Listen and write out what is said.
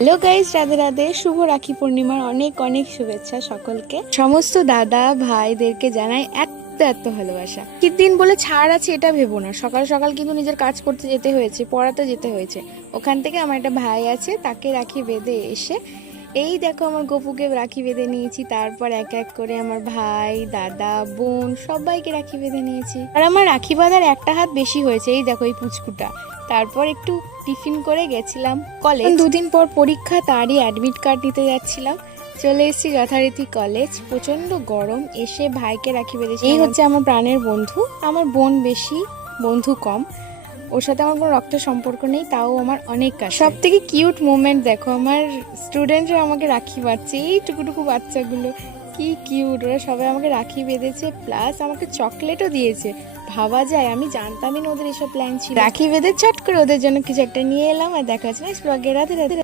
Hello guys, Radhe Radhe. শুভ রাখি পূর্ণিমার অনেক অনেক শুভেচ্ছা সকলকে। সমস্ত দাদা ভাইদেরকে জানাই এত এত ভালোবাসা। কি দিন বলে ছাড় আছে এটা ভেবো না। সকাল সকাল কিন্তু নিজের কাজ করতে যেতে হয়েছে, পড়াতে যেতে হয়েছে। ওখান থেকে আমার একটা ভাই আছে, তাকে রাখি বেঁধে এসে এই দেখো আমার গপুকে রাখি বেঁধে নিয়েছি। তারপর এক এক করে আমার ভাই, দাদা, বোন সবাইকে রাখি বেঁধে নিয়েছি। আর আমার রাখি বাঁধার একটা হাত বেশি হয়েছে, এই দেখো এই পুচকুটা। তারপর একটু টিফিন করে গেছিলাম কলেজ। দুদিন পর পরীক্ষা, তারই অ্যাডমিট কার্ড নিতে যাচ্ছিলাম। চলে এসেছি যথারীতি কলেজ। প্রচন্ড গরম, এসে ভাইকে রাখি বেঁধেছি। এই হচ্ছে আমার প্রাণের বন্ধু। আমার বোন বেশি, বন্ধু কম। ওর সাথে আমার কোনো রক্তের সম্পর্ক নেই, তাও আমার অনেক কাছে। সব থেকে কিউট মোমেন্ট দেখো, আমার স্টুডেন্টরা আমাকে রাখি বাঁধছে। এই টুকুটুকু বাচ্চাগুলো কি কিউট, ওরা সবাই আমাকে রাখি বেঁধেছে, প্লাস আমাকে চকলেটও দিয়েছে। ভাবা যায়, আমি জানতামই না ওদের এসব প্ল্যান ছিল। রাখি বেঁধে চট করে ওদের জন্য কিছু একটা নিয়ে এলাম। আর দেখা হচ্ছে নেক্সট ব্লগে। রাধে রাধে।